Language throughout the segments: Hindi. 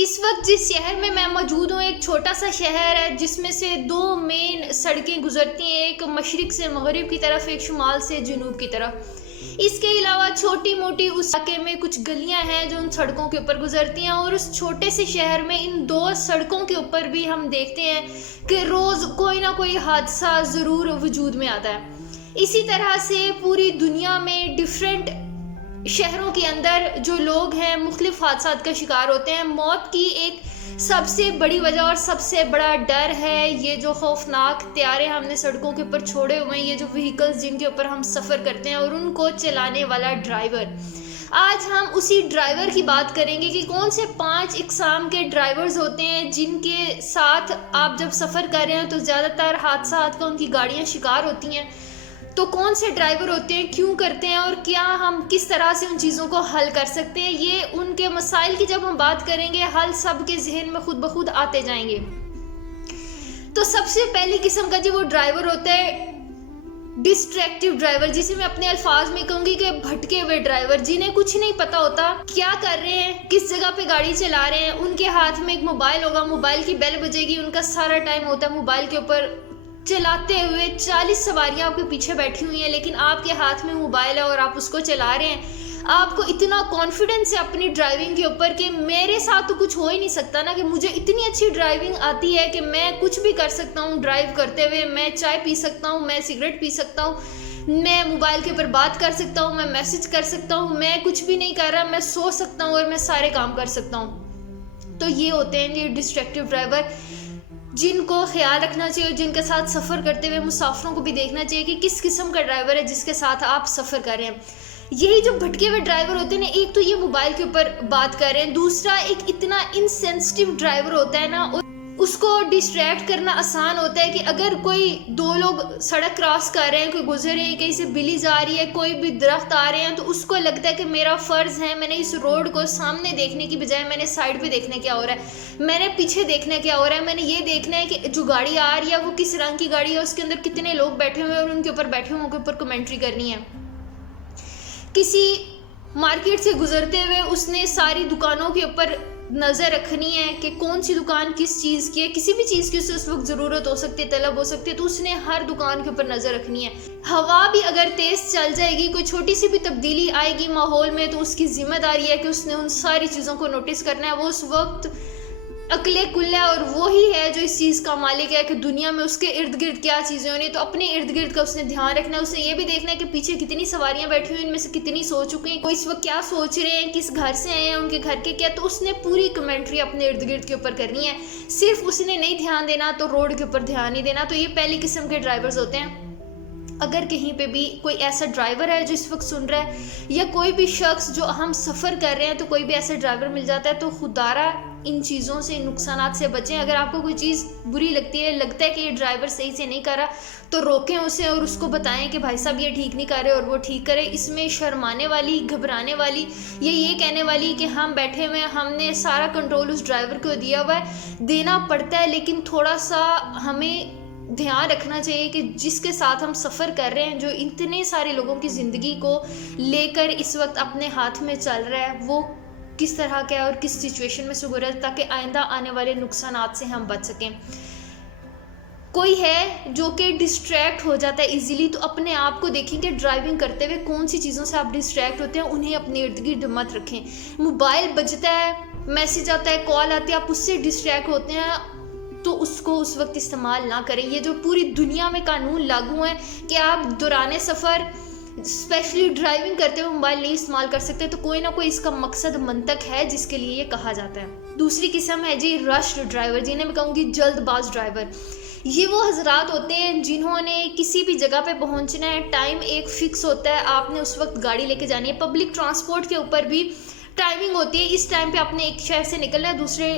इस वक्त जिस शहर में मैं मौजूद हूँ एक छोटा सा शहर है जिसमें से दो मेन सड़कें गुजरती हैं, एक मशरिक से मगरिब की तरफ, एक शुमाल से जनूब की तरफ। इसके अलावा छोटी मोटी उस इलाके में कुछ गलियां हैं जो उन सड़कों के ऊपर गुजरती हैं, और उस छोटे से शहर में इन दो सड़कों के ऊपर भी हम देखते हैं कि रोज़ कोई ना कोई हादसा ज़रूर वजूद में आता है। इसी तरह से पूरी दुनिया में डिफरेंट शहरों के अंदर जो लोग हैं मुख्तलिफ हादसा का शिकार होते हैं। मौत की एक सबसे बड़ी वजह और सबसे बड़ा डर है ये जो खौफनाक त्यारे हमने सड़कों के ऊपर छोड़े हुए हैं, ये जो व्हीकल्स जिनके ऊपर हम सफ़र करते हैं और उनको चलाने वाला ड्राइवर। आज हम उसी ड्राइवर की बात करेंगे कि कौन से 5 इकसाम के ड्राइवर्स होते हैं जिनके साथ आप जब सफ़र कर रहे हैं तो ज़्यादातर हादसा का उनकी गाड़ियाँ शिकार होती हैं। तो कौन से ड्राइवर होते हैं, क्यों करते हैं, और क्या हम किस तरह से उन चीज़ों को हल कर सकते हैं। ये उनके मसाइल की जब हम बात करेंगे हल सब के जहन में खुद ब खुद आते जाएंगे। तो सबसे पहली किस्म का जो वो ड्राइवर होता है डिस्ट्रैक्टिव ड्राइवर, जिसे मैं अपने अल्फाज में कहूँगी कि भटके हुए ड्राइवर, जिन्हें कुछ नहीं पता होता क्या कर रहे हैं, किस जगह पे गाड़ी चला रहे हैं। उनके हाथ में एक मोबाइल होगा, मोबाइल की बेल बजेगी, उनका सारा टाइम होता है मोबाइल के ऊपर चलाते हुए। 40 सवारियां आपके पीछे बैठी हुई हैं लेकिन आपके हाथ में मोबाइल है और आप उसको चला रहे हैं। आपको इतना कॉन्फिडेंस है अपनी ड्राइविंग के ऊपर कि मेरे साथ तो कुछ हो ही नहीं सकता ना, कि मुझे इतनी अच्छी ड्राइविंग आती है कि मैं कुछ भी कर सकता हूँ ड्राइव करते हुए। मैं चाय पी सकता हूँ, मैं सिगरेट पी सकता हूँ, मैं मोबाइल के ऊपर बात कर सकता हूँ, मैं मैसेज कर सकता हूँ, मैं कुछ भी नहीं कर रहा, मैं सो सकता हूँ और मैं सारे काम कर सकता हूँ। तो ये होते हैं ये डिस्ट्रैक्टिव ड्राइवर, जिनको ख्याल रखना चाहिए। जिनके साथ सफ़र करते हुए मुसाफिरों को भी देखना चाहिए कि किस किस्म का ड्राइवर है जिसके साथ आप सफ़र कर रहे हैं। यही जो भटके हुए ड्राइवर होते हैं ना, एक तो ये मोबाइल के ऊपर बात कर रहे हैं, दूसरा एक इतना इनसेंसिटिव ड्राइवर होता है ना, उसको डिस्ट्रैक्ट करना आसान होता है कि अगर कोई दो लोग सड़क क्रॉस कर रहे हैं, कोई गुजर रहे हैं, कहीं से बिल्ली जा रही है, कोई भी दरख्त आ रहे हैं, तो उसको लगता है कि मेरा फ़र्ज़ है, मैंने इस रोड को सामने देखने की बजाय मैंने साइड पे देखने क्या हो रहा है, मैंने पीछे देखना क्या हो रहा है, मैंने ये देखना है कि जो गाड़ी आ रही है वो किस रंग की गाड़ी है, उसके अंदर कितने लोग बैठे हुए हैं और उनके ऊपर बैठे हुए के ऊपर कमेंट्री करनी है। किसी मार्केट से गुजरते हुए उसने सारी दुकानों के ऊपर नज़र रखनी है कि कौन सी दुकान किस चीज़ की है, किसी भी चीज़ की उसे उस वक्त ज़रूरत हो सकती है, तलब हो सकती है, तो उसने हर दुकान के ऊपर नज़र रखनी है। हवा भी अगर तेज़ चल जाएगी, कोई छोटी सी भी तब्दीली आएगी माहौल में, तो उसकी जिम्मेदारी है कि उसने उन सारी चीज़ों को नोटिस करना है। वो उस वक्त अकले कुल्ला है और वो ही है जो इस चीज़ का मालिक है कि दुनिया में उसके इर्द गिर्द क्या चीज़ें होनी। तो अपने इर्द गिर्द का उसने ध्यान रखना है। उसे ये भी देखना है कि पीछे कितनी सवारियां बैठी हुई, इनमें से कितनी सो चुकी हैं, कोई इस वक्त क्या सोच रहे हैं, किस घर से आए हैं, उनके घर के क्या। तो उसने पूरी कमेंट्री अपने इर्द गिर्द के ऊपर करनी है। सिर्फ उसने नहीं ध्यान देना तो रोड के ऊपर ध्यान नहीं देना। तो ये पहली किस्म के ड्राइवर्स होते हैं। अगर कहीं पे भी कोई ऐसा ड्राइवर है जो इस वक्त सुन रहा है, या कोई भी शख्स जो हम सफ़र कर रहे हैं, तो कोई भी ऐसा ड्राइवर मिल जाता है तो खुदारा इन चीज़ों से, नुकसानात से बचें। अगर आपको कोई चीज़ बुरी लगती है, लगता है कि ये ड्राइवर सही से नहीं कर रहा, तो रोकें उसे और उसको बताएं कि भाई साहब ये ठीक नहीं कर रहे और वो ठीक करे। इसमें शर्माने वाली, घबराने वाली, ये कहने वाली कि हम बैठे हुए हैं, हमने सारा कंट्रोल उस ड्राइवर को दिया हुआ है, देना पड़ता है, लेकिन थोड़ा सा हमें ध्यान रखना चाहिए कि जिसके साथ हम सफ़र कर रहे हैं, जो इतने सारे लोगों की ज़िंदगी को लेकर इस वक्त अपने हाथ में चल रहा है, वो किस तरह का है और किस सिचुएशन में से गुजर है, ताकि आइंदा आने वाले नुकसानात से हम बच सकें। कोई है जो कि डिस्ट्रैक्ट हो जाता है इजीली, तो अपने आप को देखें कि ड्राइविंग करते हुए कौन सी चीज़ों से आप डिस्ट्रैक्ट होते हैं, उन्हें अपने इर्द गिर्द मत रखें। मोबाइल बजता है, मैसेज आता है, कॉल आती है, आप उससे डिस्ट्रैक्ट होते हैं तो उसको उस वक्त इस्तेमाल ना करें। ये जो पूरी दुनिया में कानून लागू है कि आप दौरान सफ़र स्पेशली ड्राइविंग करते हुए मोबाइल नहीं इस्तेमाल कर सकते, तो कोई ना कोई इसका मकसद मंतक है जिसके लिए ये कहा जाता है। दूसरी किस्म है जी रश्ड ड्राइवर, जिन्हें मैं कहूँगी जल्दबाज ड्राइवर। ये वो हजरात होते हैं जिन्होंने किसी भी जगह पे पहुँचना है, टाइम एक फ़िक्स होता है, आपने उस वक्त गाड़ी लेके जानी है। पब्लिक ट्रांसपोर्ट के ऊपर भी टाइमिंग होती है, इस टाइम पे आपने एक शहर से निकलना है, दूसरे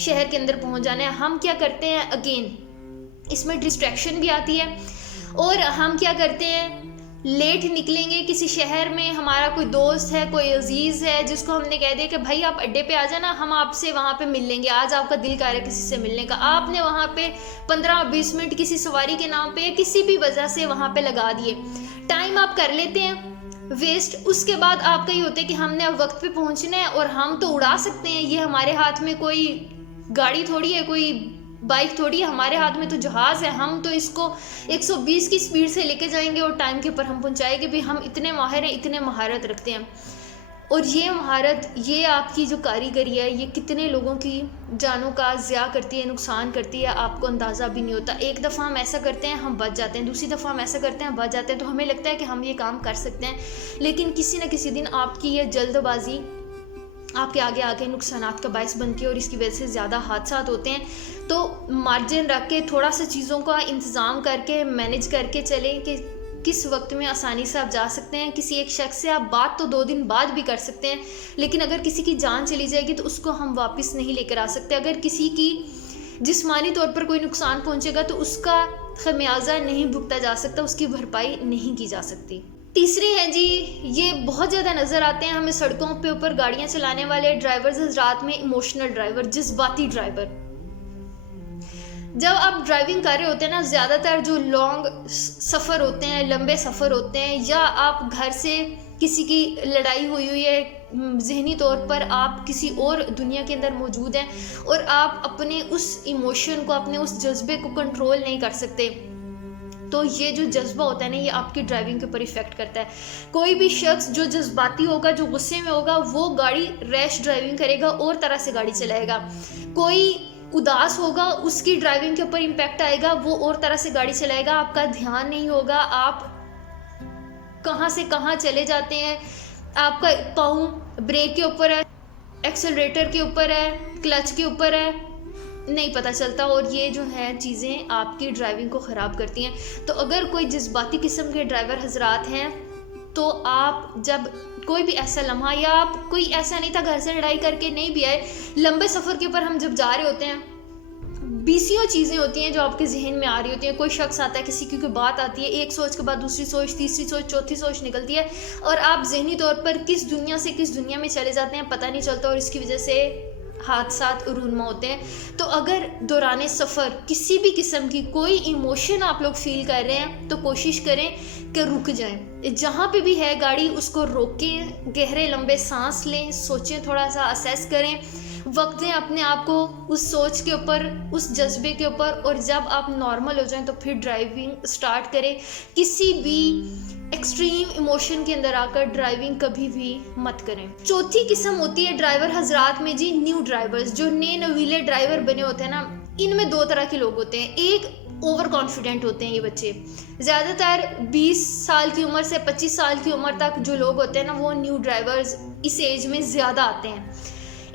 शहर के अंदर पहुंच जाना है। हम क्या करते हैं, अगेन इसमें डिस्ट्रैक्शन भी आती है, और हम क्या करते हैं, लेट निकलेंगे किसी शहर में, हमारा कोई दोस्त है, कोई अजीज़ है, जिसको हमने कह दिया कि भाई आप अड्डे पे आ जाना, हम आपसे वहाँ पे मिल लेंगे, आज आपका दिल कर रहा है किसी से मिलने का। आपने वहाँ पे 15-20 मिनट किसी सवारी के नाम पे किसी भी वजह से वहाँ पे लगा दिए, टाइम आप कर लेते हैं, वेस्ट। उसके बाद आपका ये होता है कि हमने अब वक्त पे पहुंचना है और हम तो उड़ा सकते हैं, ये हमारे हाथ में कोई गाड़ी थोड़ी है, कोई बाइक थोड़ी है, हमारे हाथ में तो जहाज़ है। हम तो इसको 120 की स्पीड से लेके जाएंगे और टाइम के ऊपर हम पहुंचाएंगे भी। हम इतने माहिर हैं, इतने महारत रखते हैं। और ये महारत, ये आपकी जो कारीगरी है, ये कितने लोगों की जानों का ज़िया करती है, नुकसान करती है, आपको अंदाज़ा भी नहीं होता। एक दफ़ा हम ऐसा करते हैं, हम बच जाते हैं, दूसरी दफ़ा हम ऐसा करते हैं, बच जाते हैं, तो हमें लगता है कि हम ये काम कर सकते हैं। लेकिन किसी न किसी दिन आपकी ये जल्दबाजी आपके आगे आके नुकसानात का बायस बनती है और इसकी वजह से ज़्यादा हादसात होते हैं। तो मार्जिन रख के, थोड़ा सा चीज़ों का इंतज़ाम करके, मैनेज करके चलें कि किस वक्त में आसानी से आप जा सकते हैं। किसी एक शख्स से आप बात तो 2 दिन बाद भी कर सकते हैं, लेकिन अगर किसी की जान चली जाएगी तो उसको हम वापस नहीं लेकर आ सकते। अगर किसी की जिस्मानी तौर पर कोई नुकसान पहुंचेगा तो उसका खमियाजा नहीं भुगता जा सकता, उसकी भरपाई नहीं की जा सकती। तीसरे हैं जी, ये बहुत ज़्यादा नज़र आते हैं हमें सड़कों पे ऊपर गाड़ियाँ चलाने वाले ड्राइवर्स हज़रात में, इमोशनल ड्राइवर, जज्बाती ड्राइवर। जब आप ड्राइविंग कर रहे होते हैं ना, ज़्यादातर जो लॉन्ग सफ़र होते हैं, लंबे सफ़र होते हैं, या आप घर से किसी की लड़ाई हुई है, ज़हनी तौर पर आप किसी और दुनिया के अंदर मौजूद हैं और आप अपने उस इमोशन को, अपने उस जज्बे को कंट्रोल नहीं कर सकते, तो ये जो जज्बा होता है ना, ये आपकी ड्राइविंग के ऊपर इफ़ेक्ट करता है। कोई भी शख्स जो जज्बाती होगा, जो गुस्से में होगा, वो गाड़ी रैश ड्राइविंग करेगा और तरह से गाड़ी चलाएगा। कोई उदास होगा, उसकी ड्राइविंग के ऊपर इम्पैक्ट आएगा, वो और तरह से गाड़ी चलाएगा, आपका ध्यान नहीं होगा, आप कहाँ से कहाँ चले जाते हैं, आपका पाँव ब्रेक के ऊपर है, एक्सेलरेटर के ऊपर है, क्लच के ऊपर है, नहीं पता चलता। और ये जो है चीज़ें आपकी ड्राइविंग को ख़राब करती हैं। तो अगर कोई जज्बाती किस्म के ड्राइवर हजरात हैं, तो आप जब कोई भी ऐसा लम्हा, या आप कोई ऐसा नहीं था घर से लड़ाई करके नहीं भी आए, लंबे सफ़र के ऊपर हम जब जा रहे होते हैं, बीसियों चीज़ें होती हैं जो आपके जहन में आ रही होती हैं। कोई शख्स आता है, किसी की कोई बात आती है, एक सोच के बाद दूसरी सोच, तीसरी सोच, चौथी सोच निकलती है और आप जहनी तौर पर किस दुनिया से किस दुनिया में चले जाते हैं पता नहीं चलता, और इसकी वजह से हादसात रूनमा होते हैं। तो अगर दौरान सफ़र किसी भी किस्म की कोई इमोशन आप लोग फील कर रहे हैं, तो कोशिश करें कि रुक जाएं। जहाँ पे भी है गाड़ी, उसको रोकें, गहरे लंबे सांस लें, सोचें, थोड़ा सा असेस करें, वक्त दें अपने आप को उस सोच के ऊपर, उस जज्बे के ऊपर, और जब आप नॉर्मल हो जाएं तो फिर ड्राइविंग स्टार्ट करें। किसी भी एक्सट्रीम इमोशन के अंदर आकर ड्राइविंग कभी भी मत करें। चौथी किस्म होती है ड्राइवर हजरात में जी, न्यू ड्राइवर्स, जो नए नवीले ड्राइवर बने होते हैं ना। इनमें 2 तरह के लोग होते हैं। एक ओवर कॉन्फिडेंट होते हैं ये बच्चे, ज़्यादातर 20 साल की उम्र से 25 साल की उम्र तक जो लोग होते हैं ना, वो न्यू ड्राइवर्स इस एज में ज़्यादा आते हैं।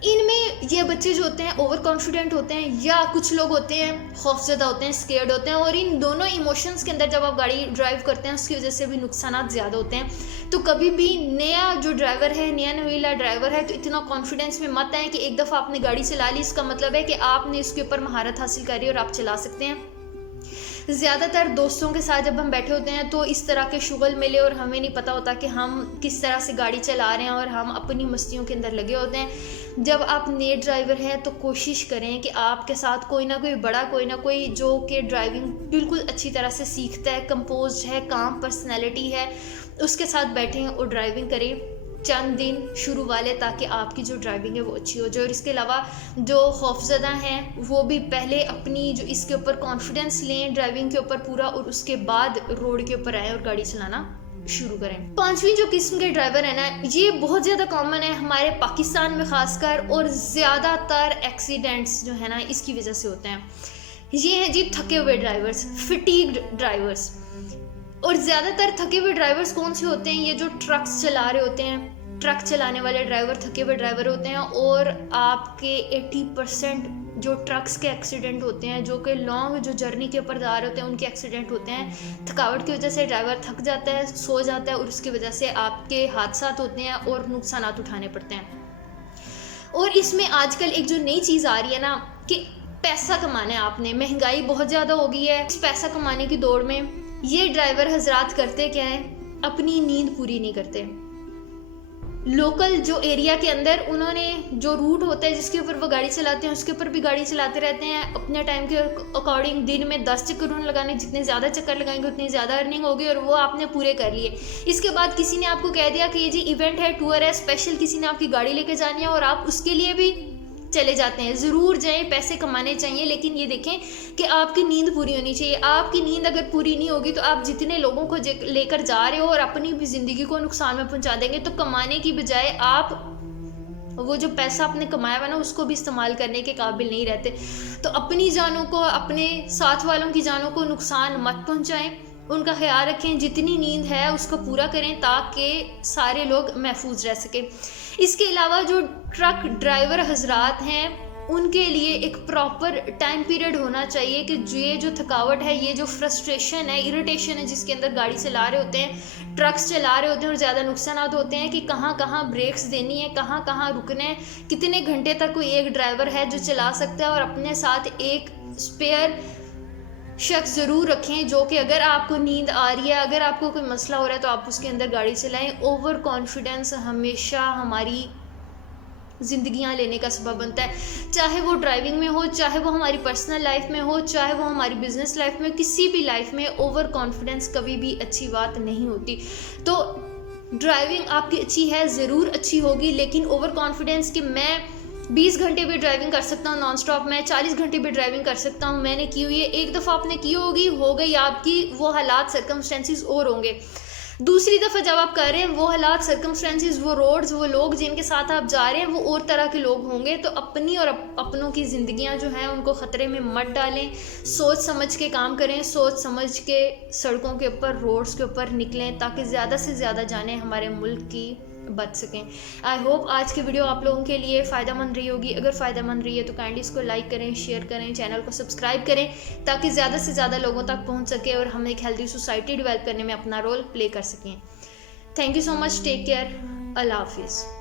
इनमें ये बच्चे जो होते हैं ओवर कॉन्फिडेंट होते हैं, या कुछ लोग होते हैं खौफजदा होते हैं, स्केर्ड होते हैं, और इन दोनों इमोशंस के अंदर जब आप गाड़ी ड्राइव करते हैं उसकी वजह से भी नुकसान ज़्यादा होते हैं। तो कभी भी नया जो ड्राइवर है, नया नवीला ड्राइवर है, तो इतना कॉन्फिडेंस में मत आए कि एक दफ़ा आपने गाड़ी चला ली, इसका मतलब है कि आपने इसके ऊपर महारत हासिल करी और आप चला सकते हैं। ज़्यादातर दोस्तों के साथ जब हम बैठे होते हैं तो इस तरह के शुगल मिले और हमें नहीं पता होता कि हम किस तरह से गाड़ी चला रहे हैं और हम अपनी मस्तियों के अंदर लगे होते हैं। जब आप नए ड्राइवर हैं तो कोशिश करें कि आपके साथ कोई ना कोई बड़ा, कोई ना कोई जो कि ड्राइविंग बिल्कुल अच्छी तरह से सीखता है, कंपोज है, काम पर्सनैलिटी है, उसके साथ बैठें और ड्राइविंग करें चंद दिन शुरू वाले, ताकि आपकी जो ड्राइविंग है वो अच्छी हो जाए। और इसके अलावा जो खौफजदा हैं वो भी पहले अपनी जो इसके ऊपर कॉन्फिडेंस लें ड्राइविंग के ऊपर पूरा, और उसके बाद रोड के ऊपर आएँ और गाड़ी चलाना शुरू करें। 5वीं जो किस्म के ड्राइवर है ना, ये बहुत ज़्यादा कॉमन है हमारे पाकिस्तान में ख़ासकर, और ज़्यादातर एक्सीडेंट्स जो है ना इसकी वजह से होते हैं। ये हैं जी थके हुए ड्राइवर्स, फिटीग्ड ड्राइवर्स। और ज़्यादातर थके हुए ड्राइवर्स कौन से होते हैं? ये जो ट्रक्स चला रहे होते हैं, ट्रक चलाने वाले ड्राइवर थके हुए ड्राइवर होते हैं। और आपके 80% जो ट्रक्स के एक्सीडेंट होते हैं, जो कि लॉन्ग जो जर्नी के ऊपर जा रहे होते हैं, उनके एक्सीडेंट होते हैं। थकावट की वजह से ड्राइवर थक जाता है, सो जाता है, और उसकी वजह से आपके हादसात होते हैं और नुकसान उठाने पड़ते हैं। और इसमें आजकल एक जो नई चीज़ आ रही है ना कि पैसा कमाना है आपने, महंगाई बहुत ज़्यादा हो गई है। इस पैसा कमाने की दौड़ में ये ड्राइवर हजरात करते क्या है? अपनी नींद पूरी नहीं करते। लोकल जो एरिया के अंदर उन्होंने जो रूट होता है जिसके ऊपर वो गाड़ी चलाते हैं उसके ऊपर भी गाड़ी चलाते रहते हैं अपने टाइम के अकॉर्डिंग। दिन में 10 चक्कर उन्होंने लगाने, जितने ज़्यादा चक्कर लगाएंगे उतनी ज़्यादा अर्निंग होगी, और वो आपने पूरे कर लिए। इसके बाद किसी ने आपको कह दिया कि ये जी इवेंट है, टूर है, स्पेशल किसी ने आपकी गाड़ी लेके जानी है और आप उसके लिए भी चले जाते हैं। ज़रूर जाएं, पैसे कमाने चाहिए, लेकिन ये देखें कि आपकी नींद पूरी होनी चाहिए। आपकी नींद अगर पूरी नहीं होगी तो आप जितने लोगों को लेकर जा रहे हो और अपनी भी ज़िंदगी को नुकसान में पहुंचा देंगे। तो कमाने की बजाय आप वो जो पैसा आपने कमाया हुआ ना उसको भी इस्तेमाल करने के काबिल नहीं रहते। तो अपनी जानों को, अपने साथ वालों की जानों को नुकसान मत पहुंचाएं, उनका ख्याल रखें। जितनी नींद है उसको पूरा करें ताकि सारे लोग महफूज रह सकें। इसके अलावा जो ट्रक ड्राइवर हजरात हैं उनके लिए एक प्रॉपर टाइम पीरियड होना चाहिए कि ये जो थकावट है, ये जो फ्रस्ट्रेशन है, इरिटेशन है जिसके अंदर गाड़ी चला रहे होते हैं, ट्रक्स चला रहे होते हैं और ज़्यादा नुकसान होते हैं कि कहाँ कहाँ ब्रेक्स देनी है, कहाँ कहाँ रुकना है, कितने घंटे तक कोई एक ड्राइवर है जो चला सकता है। और अपने साथ एक स्पेयर शख्स ज़रूर रखें जो कि अगर आपको नींद आ रही है, अगर आपको कोई मसला हो रहा है तो आप उसके अंदर गाड़ी चलाएं। ओवर कॉन्फिडेंस हमेशा हमारी ज़िंदगियां लेने का सबब बनता है, चाहे वो ड्राइविंग में हो, चाहे वो हमारी पर्सनल लाइफ में हो, चाहे वो हमारी बिजनेस लाइफ में, किसी भी लाइफ में ओवर कॉन्फिडेंस कभी भी अच्छी बात नहीं होती। तो ड्राइविंग आपकी अच्छी है, ज़रूर अच्छी होगी, लेकिन ओवर कॉन्फिडेंस कि मैं 20 घंटे भी ड्राइविंग कर सकता हूँ नॉन स्टॉप, मैं 40 घंटे भी ड्राइविंग कर सकता हूँ, मैंने की हुई है, एक दफ़ा आपने की होगी, हो गई आपकी, वो हालात सर्कमस्टेंसेस और होंगे। दूसरी दफ़ा जब आप कर रहे हैं वो हालात सर्कमस्टेंसेस, वो रोड्स, वो लोग जिनके साथ आप जा रहे हैं वो और तरह के लोग होंगे। तो अपनी और अपनों की ज़िंदगियां जो हैं उनको ख़तरे में मत डालें। सोच समझ के काम करें, सोच समझ के सड़कों के ऊपर, रोड्स के ऊपर निकलें ताकि ज़्यादा से ज़्यादा जानें हमारे मुल्क की बच सकें। आई होप आज की वीडियो आप लोगों के लिए फ़ायदेमंद रही होगी। अगर फ़ायदेमंद रही है तो काइंडली इसको लाइक करें, शेयर करें, चैनल को सब्सक्राइब करें ताकि ज़्यादा से ज़्यादा लोगों तक पहुंच सके और हम एक हेल्दी सोसाइटी डेवलप करने में अपना रोल प्ले कर सकें। Thank you so much, take care, अल्लाह हाफिज़।